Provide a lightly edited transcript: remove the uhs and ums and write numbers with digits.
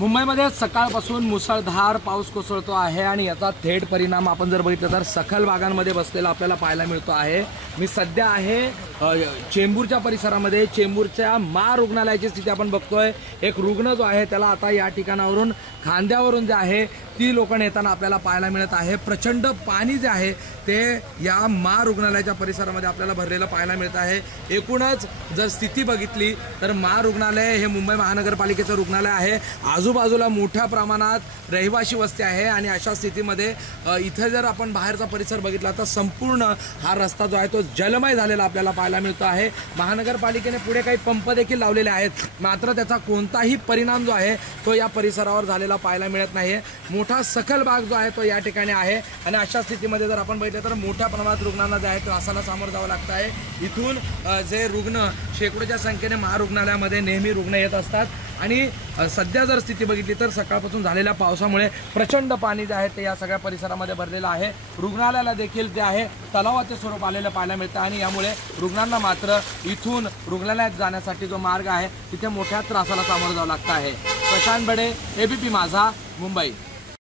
मुंबईमध्ये सकाळपासून मुसळधार पाऊस कोसळतो आहे आणि याचा थेट परिणाम आपण जर बघितलं तर सखल भागांमध्ये बसलेला आपल्याला पाहायला मिळतो आहे। मी सध्या आहे चेंबूरच्या परिसरामध्ये। चेंबूरच्या रुग्णालयाची स्थिती आपण बघतोय। एक रुग्ण जो आहे त्याला आता या ठिकाणावरून खांद्यावरून जे आहे ती लोक नेताना आपल्याला पाहायला मिळत आहे। प्रचंड पाणी जे आहे ते या रुग्णालयाच्या परिसरामध्ये आपल्याला भरलेलं पाहायला मिळत आहे। एकूणच जर स्थिती बघितली तर रुग्णालय हे मुंबई महानगरपालिकेचं रुग्णालय आहे। आजूबाजूला मोठ्या प्रमाणात रहिवासी वस्ती आहे आणि अशा स्थितीमध्ये इथे जर आपण बाहेरचा परिसर बघितला तर संपूर्ण हा रस्ता जो आहे तो जलमय झालेला आपल्याला पाहायला मिळतो आहे। महानगरपालिकेने पुढे काही पंप देखील लावलेले आहेत, मात्र त्याचा कोणताही परिणाम जो आहे तो या परिसरावर झालेला पाहायला मिळत नाही। मोठा सखल भाग जो आहे तो या ठिकाणी आहे आणि अशा स्थितीमध्ये जर आपण बघितलं तर मोठ्या प्रमाणात रुग्णांना जे आहे त्रासाला सामोरं जावं लागतं आहे। इथून जे रुग्ण शेकडोच्या संख्येने महारुग्णालयामध्ये नेहमी रुग्ण येत असतात आणि सध्या जर स्थिती बघितली तर सकाळपासून झालेल्या पावसामुळे प्रचंड पाणी जे आहे ते या सगळ्या परिसरामध्ये भरलेलं आहे। रुग्णालयाला देखील जे आहे तलावाचे स्वरूप आलेलं पाहायला मिळतं आणि यामुळे रुग्णांना मात्र इथून रुग्णालयात जाण्यासाठी जो मार्ग आहे तिथे मोठ्या त्रासाला सामोरं जावं लागतं आहे। प्रशांत बडे, एबीपी माझा, मुंबई।